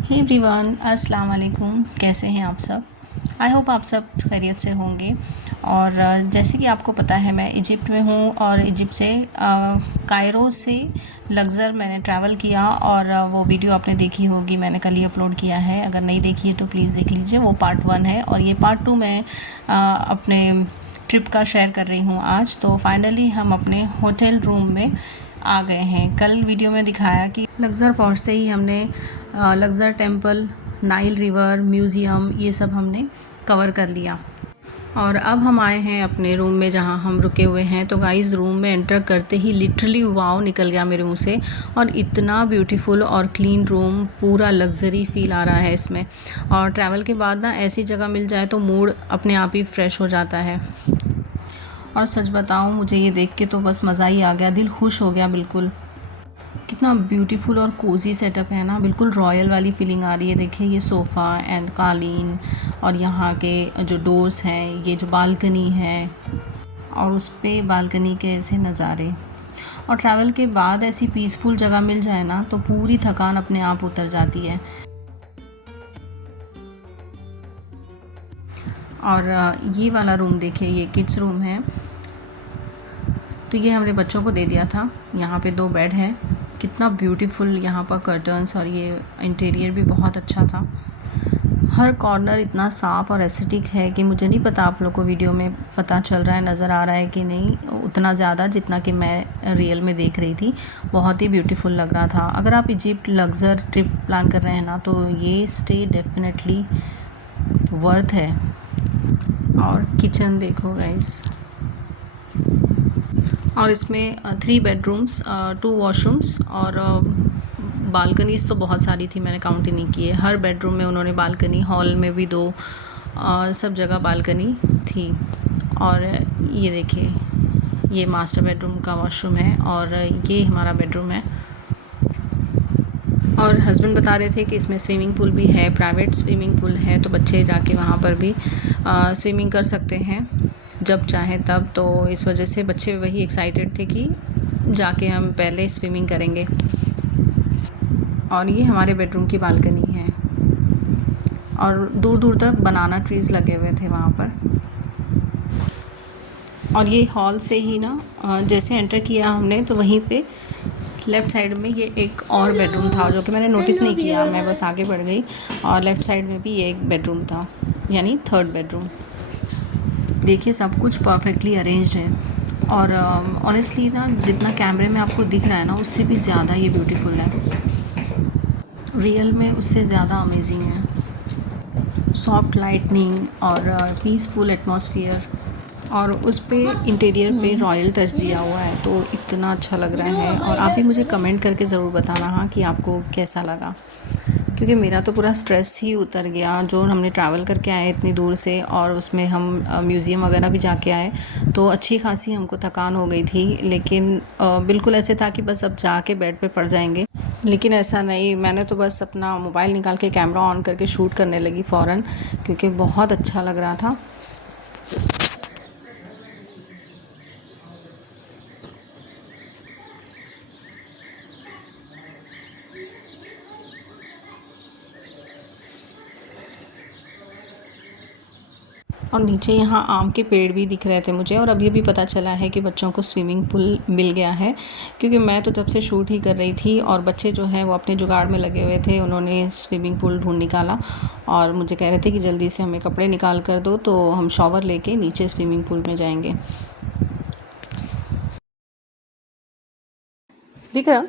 Hey everyone, अस्सलाम वालेकुम। कैसे हैं आप सब? आई होप आप सब खैरियत से होंगे। और जैसे कि आपको पता है मैं इजिप्ट में हूँ और इजिप्ट से कायरो से लग्ज़र मैंने ट्रैवल किया और वो वीडियो आपने देखी होगी, मैंने कल ही अपलोड किया है। अगर नहीं देखी है तो प्लीज़ देख लीजिए, वो पार्ट 1 है और ये पार्ट 2 मैं अपने ट्रिप का शेयर कर रही हूँ आज। तो फाइनली हम अपने होटल रूम में आ गए हैं। कल वीडियो में दिखाया कि लग्ज़र पहुँचते ही हमने लग्ज़र टेम्पल, नाइल रिवर, म्यूज़ियम, ये सब हमने कवर कर लिया। और अब हम आए हैं अपने रूम में जहाँ हम रुके हुए हैं। तो गाइस, रूम में एंटर करते ही लिटरली वाव निकल गया मेरे मुंह से। और इतना ब्यूटीफुल और क्लीन रूम, पूरा लग्जरी फील आ रहा है इसमें। और ट्रैवल के बाद ना ऐसी जगह मिल जाए तो मूड अपने आप ही फ्रेश हो जाता है। और सच बताऊँ, मुझे ये देख के तो बस मज़ा ही आ गया, दिल खुश हो गया बिल्कुल। कितना ब्यूटीफुल और कोज़ी सेटअप है ना, बिल्कुल रॉयल वाली फीलिंग आ रही है। देखिए ये सोफ़ा एंड कालीन और यहाँ के जो डोर्स हैं, ये जो बालकनी है और उस पे बालकनी के ऐसे नज़ारे। और ट्रैवल के बाद ऐसी पीसफुल जगह मिल जाए ना तो पूरी थकान अपने आप उतर जाती है। और ये वाला रूम देखिए, ये किड्स रूम है। तो ये हमने बच्चों को दे दिया था। यहाँ पे 2 बेड हैं। कितना ब्यूटीफुल यहाँ पर कर्टन्स, और ये इंटीरियर भी बहुत अच्छा था। हर कॉर्नर इतना साफ़ और एस्थेटिक है कि मुझे नहीं पता आप लोग को वीडियो में पता चल रहा है, नज़र आ रहा है कि नहीं, उतना ज़्यादा जितना कि मैं रियल में देख रही थी। बहुत ही ब्यूटीफुल लग रहा था। अगर आप इजिप्ट लग्ज़र ट्रिप प्लान कर रहे हैं ना तो ये स्टे डेफिनेटली वर्थ है। और किचन देखो गाइस, और इसमें 3 बेडरूम्स, 2 वॉशरूम्स और बालकनीज़ तो बहुत सारी थी, मैंने काउंट ही नहीं किए। हर बेडरूम में उन्होंने बालकनी, हॉल में भी 2, सब जगह बालकनी थी। और ये देखिए, ये मास्टर बेडरूम का वॉशरूम है और ये हमारा बेडरूम है। और हस्बैंड बता रहे थे कि इसमें स्विमिंग पूल भी है, प्राइवेट स्विमिंग पूल है, तो बच्चे जाके वहाँ पर भी स्विमिंग कर सकते हैं जब चाहें तब। तो इस वजह से बच्चे वही एक्साइटेड थे कि जाके हम पहले स्विमिंग करेंगे। और ये हमारे बेडरूम की बालकनी है और दूर दूर तक बनाना ट्रीज़ लगे हुए थे वहाँ पर। और ये हॉल से ही ना जैसे एंटर किया हमने तो वहीं पे लेफ़्ट साइड में ये एक और बेडरूम था जो कि मैंने नोटिस नहीं किया, मैं बस आगे बढ़ गई। और लेफ़्ट साइड में भी ये एक बेडरूम था, यानी 3rd बेडरूम। देखिए सब कुछ परफेक्टली अरेंज्ड है। और ऑनेस्टली ना, जितना कैमरे में आपको दिख रहा है ना उससे भी ज़्यादा ये ब्यूटीफुल है। रियल में उससे ज़्यादा अमेजिंग है। सॉफ्ट लाइटनिंग और पीसफुल एटमॉस्फेयर, और उस पे इंटीरियर पे रॉयल टच दिया हुआ है, तो इतना अच्छा लग रहा है। और आप भी मुझे कमेंट करके ज़रूर बताना हाँ कि आपको कैसा लगा, क्योंकि मेरा तो पूरा स्ट्रेस ही उतर गया। जो हमने ट्रैवल करके आए इतनी दूर से और उसमें हम म्यूज़ियम वगैरह भी जाके आए, तो अच्छी खासी हमको थकान हो गई थी। लेकिन बिल्कुल ऐसे था कि बस अब जाके बेड पे पड़ जाएंगे, लेकिन ऐसा नहीं। मैंने तो बस अपना मोबाइल निकाल के कैमरा ऑन करके शूट करने लगी फ़ौरन, क्योंकि बहुत अच्छा लग रहा था। और नीचे यहाँ आम के पेड़ भी दिख रहे थे मुझे। और अब ये भी पता चला है कि बच्चों को स्विमिंग पूल मिल गया है, क्योंकि मैं तो जब से शूट ही कर रही थी और बच्चे जो हैं वो अपने जुगाड़ में लगे हुए थे। उन्होंने स्विमिंग पूल ढूंढ निकाला और मुझे कह रहे थे कि जल्दी से हमें कपड़े निकाल कर दो, तो हम शॉवर लेके नीचे स्विमिंग पूल में जाएंगे। दिख रहा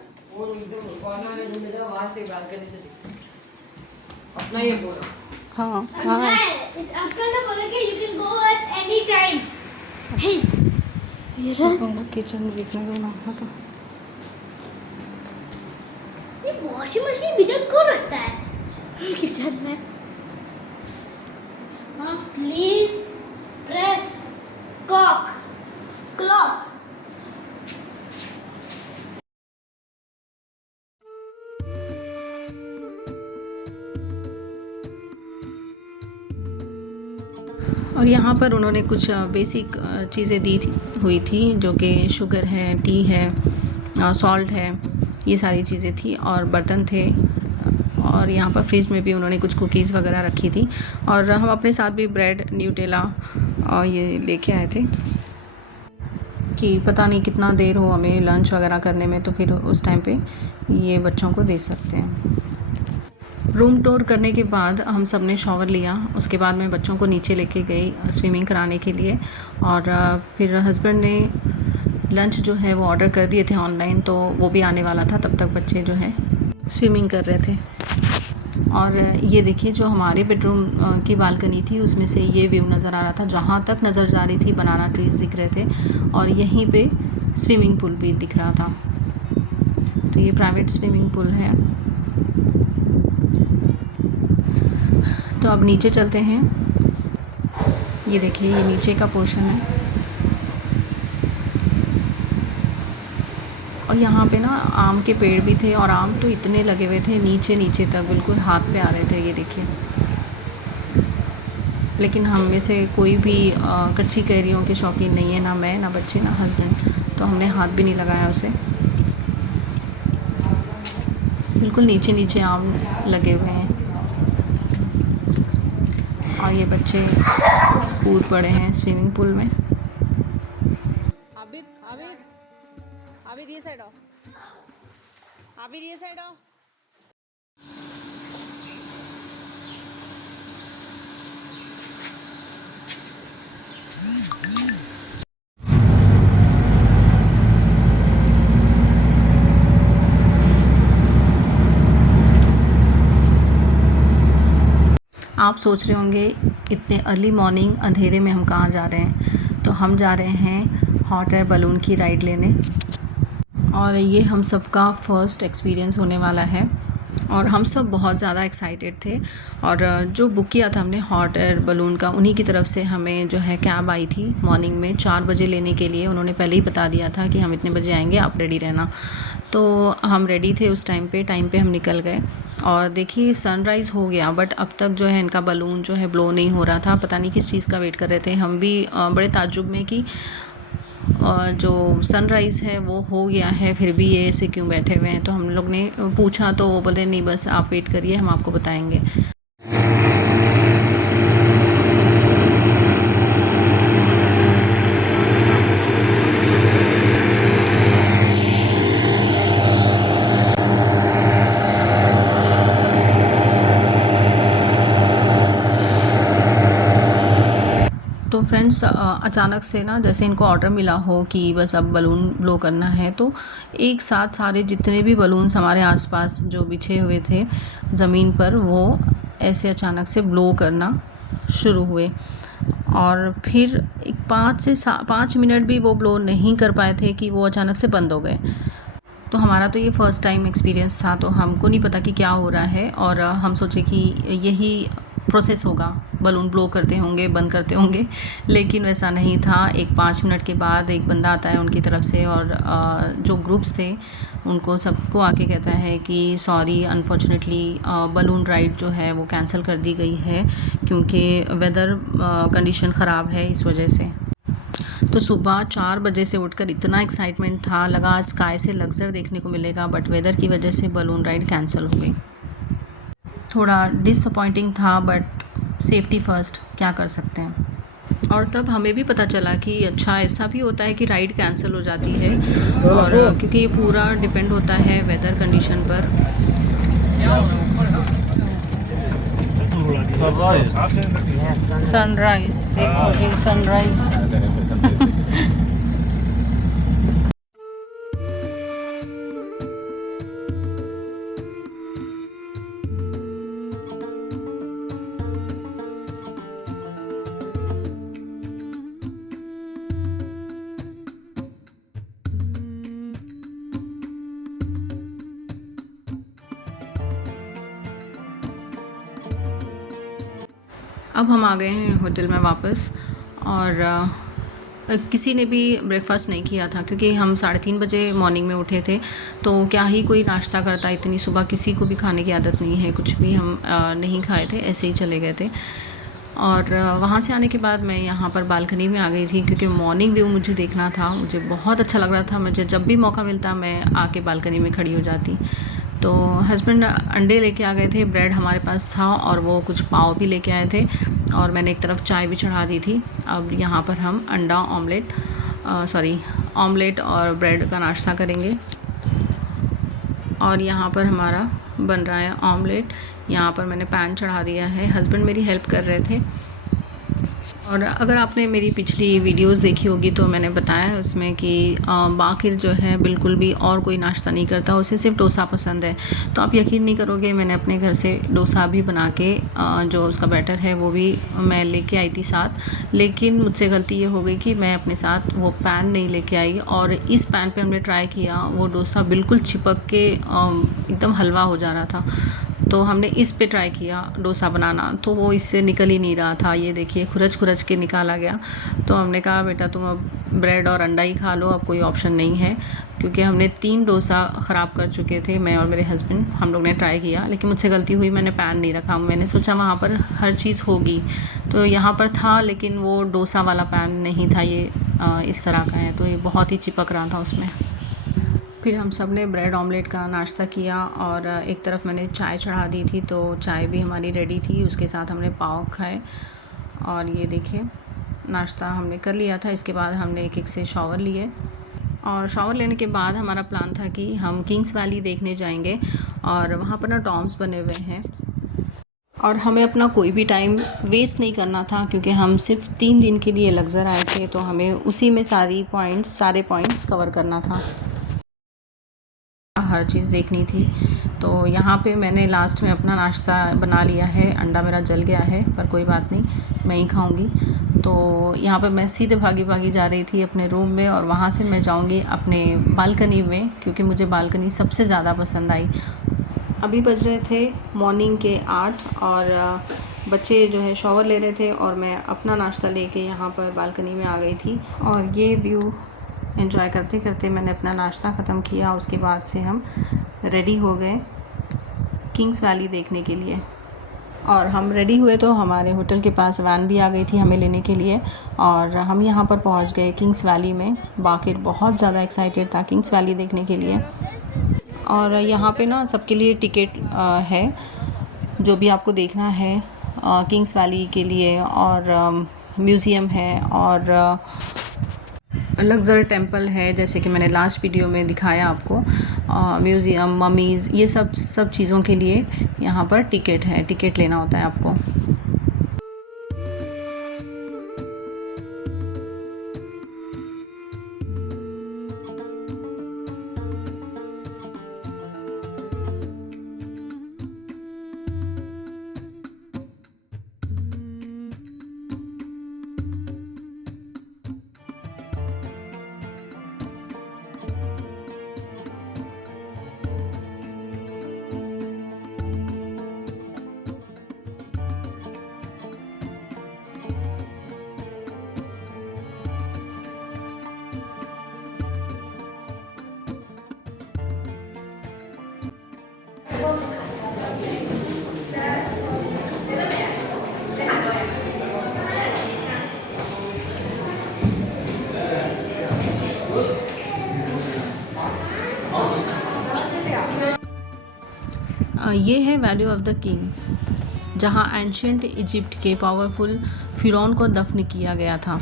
हाँ हाँ। अंकल ने बोला कि you can go at any time. हे किचन देखने को ना था। ये वॉशिंग मशीन बिना क्यों रखता है किचन में? हाँ, प्लीज प्रेस कॉक क्लॉक। और यहाँ पर उन्होंने कुछ बेसिक चीज़ें हुई थी, जो कि शुगर है, टी है, सॉल्ट है, ये सारी चीज़ें थी और बर्तन थे। और यहाँ पर फ्रिज में भी उन्होंने कुछ कुकीज़ वगैरह रखी थी और हम अपने साथ भी ब्रेड न्यूटेला और ये लेके आए थे कि पता नहीं कितना देर हो हमें लंच वगैरह करने में, तो फिर उस टाइम पे ये बच्चों को दे सकते हैं। रूम टूर करने के बाद हम सब ने शॉवर लिया, उसके बाद मैं बच्चों को नीचे लेके गई स्विमिंग कराने के लिए और फिर हस्बैंड ने लंच जो है वो ऑर्डर कर दिए थे ऑनलाइन, तो वो भी आने वाला था, तब तक बच्चे जो है स्विमिंग कर रहे थे। और ये देखिए जो हमारे बेडरूम की बालकनी थी उसमें से ये व्यू नज़र आ रहा था, जहाँ तक नज़र जा रही थी बनाना ट्रीज़ दिख रहे थे और यहीं पे स्विमिंग पूल भी दिख रहा था। तो ये प्राइवेट स्विमिंग पूल है। तो अब नीचे चलते हैं। ये देखिए ये नीचे का पोर्शन है और यहाँ पे ना आम के पेड़ भी थे और आम तो इतने लगे हुए थे नीचे नीचे तक, बिल्कुल हाथ पे आ रहे थे। ये देखिए, लेकिन हम में से कोई भी कच्ची कैरियों के शौकीन नहीं है, ना मैं, ना बच्चे, ना हस्बैंड, तो हमने हाथ भी नहीं लगाया उसे। बिल्कुल नीचे नीचे आम लगे हुए हैं और ये बच्चे कूद पड़े हैं स्विमिंग पूल में। आबिद आबिद आबिद ये साइड आओ, आबिद ये साइड आओ। आप सोच रहे होंगे इतने अर्ली मॉर्निंग अंधेरे में हम कहाँ जा रहे हैं, तो हम जा रहे हैं हॉट एयर बलून की राइड लेने और ये हम सबका फर्स्ट एक्सपीरियंस होने वाला है और हम सब बहुत ज़्यादा एक्साइटेड थे। और जो बुक किया था हमने हॉट एयर बलून का, उन्हीं की तरफ से हमें जो है कैब आई थी मॉर्निंग में 4 बजे लेने के लिए। उन्होंने पहले ही बता दिया था कि हम इतने बजे आएंगे, आप रेडी रहना। तो हम रेडी थे उस टाइम पे हम निकल गए और देखिए सनराइज़ हो गया, बट अब तक जो है इनका बलून जो है ब्लो नहीं हो रहा था। पता नहीं किस चीज़ का वेट कर रहे थे। हम भी बड़े ताज्जुब में कि जो सनराइज़ है वो हो गया है, फिर भी ये ऐसे क्यों बैठे हुए हैं। तो हम लोग ने पूछा तो वो बोले नहीं बस आप वेट करिए, हम आपको बताएंगे। तो फ्रेंड्स अचानक से ना जैसे इनको ऑर्डर मिला हो कि बस अब बलून ब्लो करना है, तो एक साथ सारे जितने भी बलून्स हमारे आसपास जो बिछे हुए थे ज़मीन पर, वो ऐसे अचानक से ब्लो करना शुरू हुए और फिर एक 5 मिनट भी वो ब्लो नहीं कर पाए थे कि वो अचानक से बंद हो गए। तो हमारा तो ये फ़र्स्ट टाइम एक्सपीरियंस था, तो हमको नहीं पता कि क्या हो रहा है और हम सोचे कि यही प्रोसेस होगा, बलून ब्लो करते होंगे, बंद करते होंगे, लेकिन वैसा नहीं था। एक 5 मिनट के बाद एक बंदा आता है उनकी तरफ से और जो ग्रुप्स थे उनको सबको आके कहता है कि सॉरी अनफॉर्चुनेटली बलून राइड जो है वो कैंसिल कर दी गई है क्योंकि वेदर कंडीशन ख़राब है, इस वजह से। तो सुबह 4 बजे से उठकर इतना एक्साइटमेंट था, लगा आज स्काई से लग्जर देखने को मिलेगा, बट वेदर की वजह से बलून राइड कैंसिल हो गई। थोड़ा डिसअपॉइंटिंग था, बट सेफ्टी फर्स्ट, क्या कर सकते हैं। और तब हमें भी पता चला कि अच्छा ऐसा भी होता है कि राइड कैंसिल हो जाती है, और क्योंकि ये पूरा डिपेंड होता है वेदर कंडीशन पर। सनराइज देखो जी, सनराइज। अब हम आ गए हैं होटल में वापस और किसी ने भी ब्रेकफास्ट नहीं किया था क्योंकि हम 3:30 बजे मॉर्निंग में उठे थे, तो क्या ही कोई नाश्ता करता इतनी सुबह, किसी को भी खाने की आदत नहीं है, कुछ भी हम नहीं खाए थे, ऐसे ही चले गए थे। और वहाँ से आने के बाद मैं यहाँ पर बालकनी में आ गई थी क्योंकि मॉर्निंग व्यू मुझे देखना था, मुझे बहुत अच्छा लग रहा था। मुझे जब भी मौका मिलता मैं आके बालकनी में खड़ी हो जाती। तो हस्बैंड अंडे लेके आ गए थे, ब्रेड हमारे पास था और वो कुछ पाव भी लेके आए थे और मैंने एक तरफ चाय भी चढ़ा दी थी। अब यहाँ पर हम अंडा ऑमलेट और ब्रेड का नाश्ता करेंगे। और यहाँ पर हमारा बन रहा है ऑमलेट। यहाँ पर मैंने पैन चढ़ा दिया है, हस्बैंड मेरी हेल्प कर रहे थे। और अगर आपने मेरी पिछली वीडियोस देखी होगी तो मैंने बताया है उसमें कि बाकिर जो है बिल्कुल भी और कोई नाश्ता नहीं करता, उसे सिर्फ डोसा पसंद है। तो आप यकीन नहीं करोगे, मैंने अपने घर से डोसा भी बना के जो उसका बैटर है वो भी मैं लेके आई थी साथ। लेकिन मुझसे गलती ये हो गई कि मैं अपने साथ वो पैन नहीं लेके आई और इस पैन पे हमने ट्राई किया, वो डोसा बिल्कुल चिपक के एकदम हलवा हो जा रहा था। तो हमने इस पे ट्राई किया डोसा बनाना, तो वो इससे निकल ही नहीं रहा था। ये देखिए खुरच खुरच के निकाला गया। तो हमने कहा बेटा तुम अब ब्रेड और अंडा ही खा लो, अब कोई ऑप्शन नहीं है, क्योंकि हमने 3 डोसा ख़राब कर चुके थे, मैं और मेरे हस्बैंड। हम लोग ने ट्राई किया लेकिन मुझसे गलती हुई, मैंने पैन नहीं रखा। मैंने सोचा वहाँ पर हर चीज़ होगी, तो यहाँ पर था लेकिन वो डोसा वाला पैन नहीं था, ये इस तरह का है, तो ये बहुत ही चिपक रहा था उसमें। फिर हम सब ने ब्रेड ऑमलेट का नाश्ता किया और एक तरफ मैंने चाय चढ़ा दी थी, तो चाय भी हमारी रेडी थी। उसके साथ हमने पाव खाए और ये देखिए नाश्ता हमने कर लिया था। इसके बाद हमने एक से शॉवर लिए और शॉवर लेने के बाद हमारा प्लान था कि हम किंग्स वैली देखने जाएंगे और वहाँ पर ना टॉम्स बने हुए हैं और हमें अपना कोई भी टाइम वेस्ट नहीं करना था, क्योंकि हम सिर्फ 3 दिन के लिए लग्ज़र आए थे, तो हमें उसी में सारे पॉइंट्स कवर करना था, हर चीज़ देखनी थी। तो यहाँ पे मैंने लास्ट में अपना नाश्ता बना लिया है। अंडा मेरा जल गया है पर कोई बात नहीं, मैं ही खाऊंगी। तो यहाँ पे मैं सीधे भागी जा रही थी अपने रूम में और वहाँ से मैं जाऊँगी अपने बालकनी में, क्योंकि मुझे बालकनी सबसे ज़्यादा पसंद आई। अभी बज रहे थे मॉर्निंग के 8 और बच्चे जो है शॉवर ले रहे थे और मैं अपना नाश्ता लेके यहाँ पर बालकनी में आ गई थी और ये व्यू एंजॉय करते करते मैंने अपना नाश्ता ख़त्म किया। उसके बाद से हम रेडी हो गए किंग्स वैली देखने के लिए और हम रेडी हुए तो हमारे होटल के पास वैन भी आ गई थी हमें लेने के लिए और हम यहाँ पर पहुँच गए किंग्स वैली में। बाकिर बहुत ज़्यादा एक्साइटेड था किंग्स वैली देखने के लिए और यहाँ पे ना सबके लिए टिकट है, जो भी आपको देखना है किंग्स वैली के लिए। और म्यूज़ियम है और लग्ज़र टेंपल है, जैसे कि मैंने लास्ट वीडियो में दिखाया आपको। म्यूज़ियम, ममीज़, ये सब चीज़ों के लिए यहाँ पर टिकट लेना होता है आपको। ये है वैली ऑफ द किंग्स, जहाँ एंशियंट इजिप्ट के पावरफुल फ़िरौन को दफन किया गया था।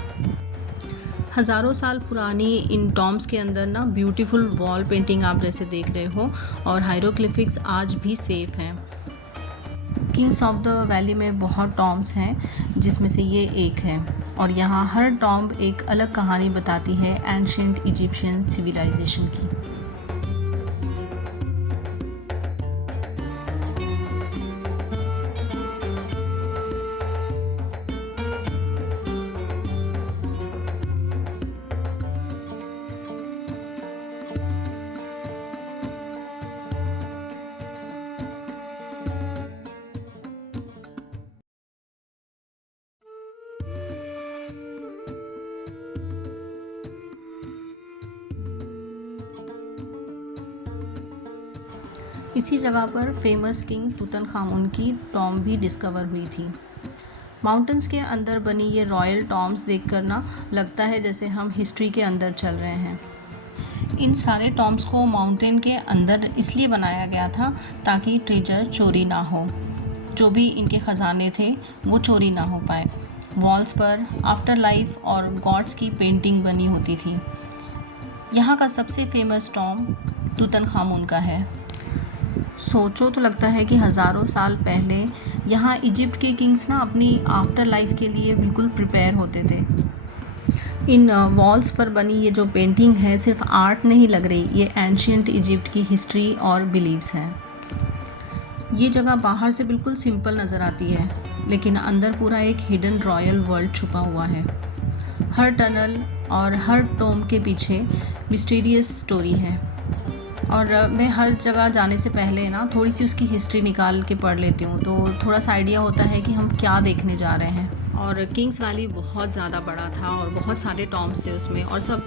हज़ारों साल पुरानी इन टॉम्ब्स के अंदर ना ब्यूटीफुल वॉल पेंटिंग आप जैसे देख रहे हो और हायरोग्लिफिक्स आज भी सेफ हैं। किंग्स ऑफ द वैली में बहुत टॉम्ब्स हैं, जिसमें से ये एक है और यहाँ हर टॉम्ब एक अलग कहानी बताती है एंशियंट इजिप्शियन सिविलाइजेशन की। इसी जगह पर फेमस किंग तुतनखामुन की टॉम्ब भी डिस्कवर हुई थी। माउंटेन्स के अंदर बनी ये रॉयल टॉम्ब्स देखकर ना लगता है जैसे हम हिस्ट्री के अंदर चल रहे हैं। इन सारे टॉम्ब्स को माउंटेन के अंदर इसलिए बनाया गया था ताकि ट्रेजर चोरी ना हो, जो भी इनके ख़जाने थे वो चोरी ना हो पाए। वॉल्स पर आफ्टर लाइफ और गॉड्स की पेंटिंग बनी होती थी। यहाँ का सबसे फेमस टॉम्ब तूतनखामुन का है। सोचो तो लगता है कि हज़ारों साल पहले यहाँ इजिप्ट के किंग्स ना अपनी आफ्टर लाइफ के लिए बिल्कुल प्रिपेयर होते थे। इन वॉल्स पर बनी ये जो पेंटिंग है सिर्फ आर्ट नहीं लग रही, ये एंशियंट इजिप्ट की हिस्ट्री और बिलीव्स हैं। ये जगह बाहर से बिल्कुल सिंपल नज़र आती है, लेकिन अंदर पूरा एक हिडन रॉयल वर्ल्ड छुपा हुआ है। हर टनल और हर टोम के पीछे मिस्टीरियस स्टोरी है, और मैं हर जगह जाने से पहले ना थोड़ी सी उसकी हिस्ट्री निकाल के पढ़ लेती हूँ, तो थोड़ा सा आइडिया होता है कि हम क्या देखने जा रहे हैं। और किंग्स वैली बहुत ज़्यादा बड़ा था और बहुत सारे टॉम्ब्स थे उसमें, और सब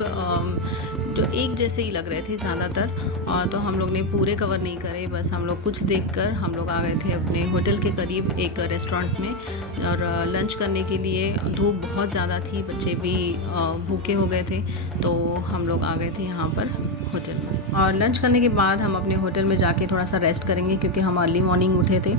जो एक जैसे ही लग रहे थे ज़्यादातर। और तो हम लोग ने पूरे कवर नहीं करे, बस हम लोग कुछ देखकर हम लोग आ गए थे अपने होटल के करीब एक रेस्टोरेंट में, और लंच करने के लिए। धूप बहुत ज़्यादा थी, बच्चे भी भूखे हो गए थे, तो हम लोग आ गए थे यहाँ पर होटल में। और लंच करने के बाद हम अपने होटल में जाके थोड़ा सा रेस्ट करेंगे, क्योंकि हम अर्ली मॉर्निंग उठे थे।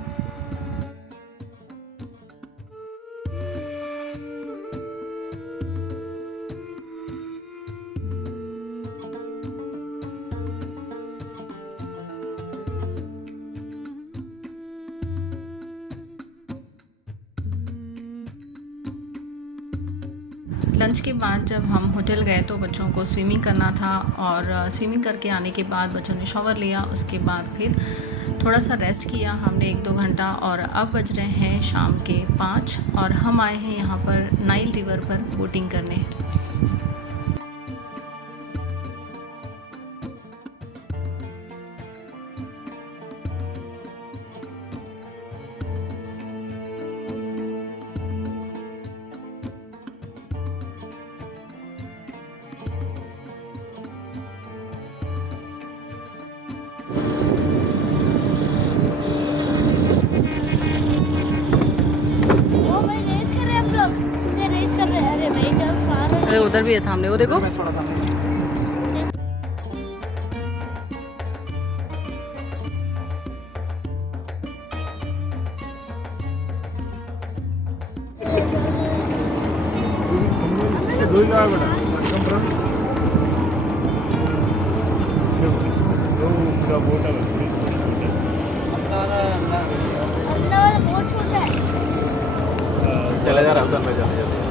लंच के बाद जब हम होटल गए तो बच्चों को स्विमिंग करना था, और स्विमिंग करके आने के बाद बच्चों ने शॉवर लिया। उसके बाद फिर थोड़ा सा रेस्ट किया हमने 1-2 घंटा, और अब बज रहे हैं शाम के 5, और हम आए हैं यहाँ पर नाइल रिवर पर बोटिंग करने। वो भाई रेस कर रहे हैं हम लोग, इससे रेस कर रहे हैं। अरे भाई तो फार अरे उधर भी है सामने, वो देखो। अपना वाला बहुत छोटा है। चले जा रहा है में जाने जाते।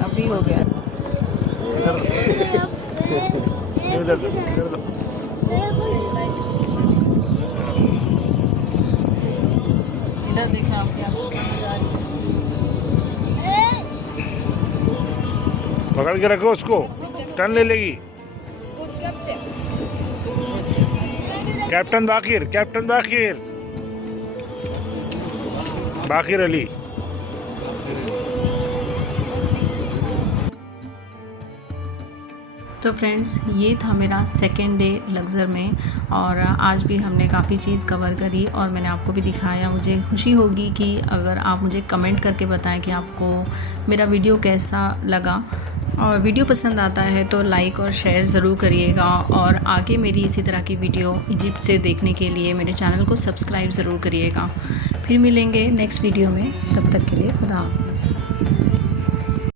अभी हो गया। इधर देखा आप क्या पकड़ के रखो उसको, टर्न ले लेगी। कैप्टन बाकिर, कैप्टन बाकिर, बाकिर अली। तो फ्रेंड्स, ये था मेरा सेकेंड डे लग्ज़र में, और आज भी हमने काफ़ी चीज़ कवर करी और मैंने आपको भी दिखाया। मुझे खुशी होगी कि अगर आप मुझे कमेंट करके बताएं कि आपको मेरा वीडियो कैसा लगा, और वीडियो पसंद आता है तो लाइक और शेयर ज़रूर करिएगा, और आगे मेरी इसी तरह की वीडियो इजिप्ट से देखने के लिए मेरे चैनल को सब्सक्राइब ज़रूर करिएगा। फिर मिलेंगे नेक्स्ट वीडियो में, तब तक के लिए खुदा हाफ़िज़।